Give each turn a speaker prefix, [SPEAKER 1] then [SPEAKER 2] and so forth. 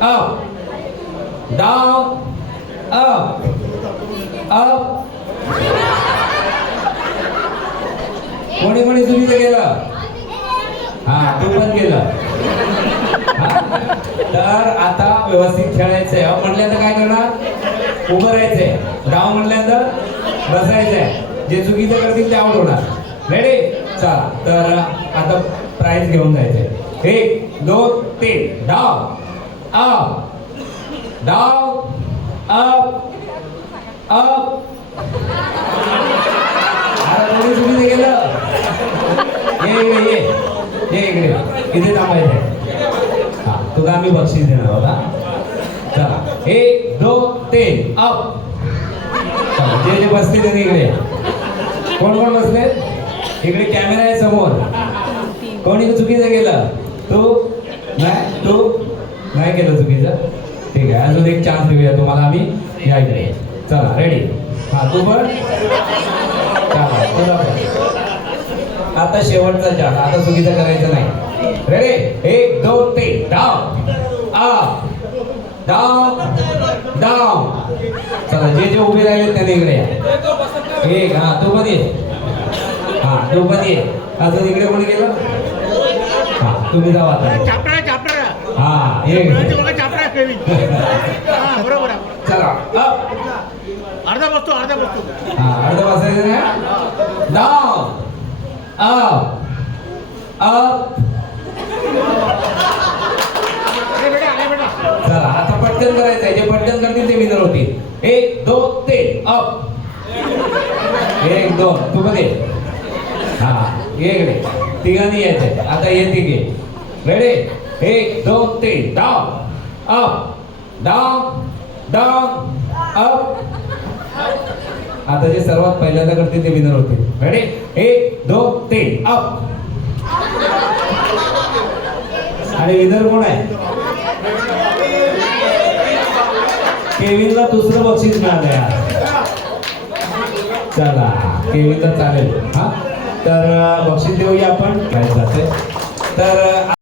[SPEAKER 1] up down up up. कोणी कोणी चुकीचं केलं? हा तू पण केलं. तर आता व्यवस्थित खेळायचंय. अप म्हटल्यानंतर काय करणार? उभं राहायचंय. डाव म्हटल्यानंतर बसायचंय. जे चुकीचं करतील ते आउट होणार. रेडी चला. तर आता प्राईज घेऊन जायचंय. एक दोन तीन. डाव अप डाव अप अप आता कोणी चुकीचं गेलं ये इकडे ये. ये इकडे. इथे थांबायचंय हा तुला आम्ही बक्षीस देणार होता चला. एक दोन तीन. अप जे जे बसले त्यांनी इकडे कोण कोण बसले? इकडे कॅमेरा आहे समोर. कोणी चुकीचं गेलं तू? नाही? तू? नाही केलं चुकीचं? ठीक आहे अजून एक चान्स देऊया तुम्हाला आम्ही. या इकडे चला रेडी हा तू पण? चला तुला पण. आता शेवटचा चान्स आता चुकीचं करायचं नाही. रेडी एक दोन तीन. डाव आ डाव डाव चला जे जे उभे राहिले त्याने इकडे एक हा तू पण ये. हा तू पण ये. अजून इकडे कोणी गेलं? हा तुम्ही जावा आता. हा
[SPEAKER 2] हा. बरोबर
[SPEAKER 1] चला
[SPEAKER 2] अर्धा बसतो अर्धा बसतो.
[SPEAKER 1] हा अर्ध बसायचं ना अप अप चला आता पटकन करायचंय. जे पटकन करतील ते विनर होतील एक दोन तीन अप. एक दोन. तू मध्ये हा ये तिघांनी यायचंय. आता ये तिघे रेडी एक दोन तीन. Down up down down up आता जे सर्वात पहिल्यांदा करते ते विनर होते. रेडी एक दोन तीन. अप आणि विनर कोण आहे? केविनला दुसरं बक्षीस मिळालं यार. चला केविनला चालेल. हा? तर बक्षीस देऊया आपण. काय जाते. तर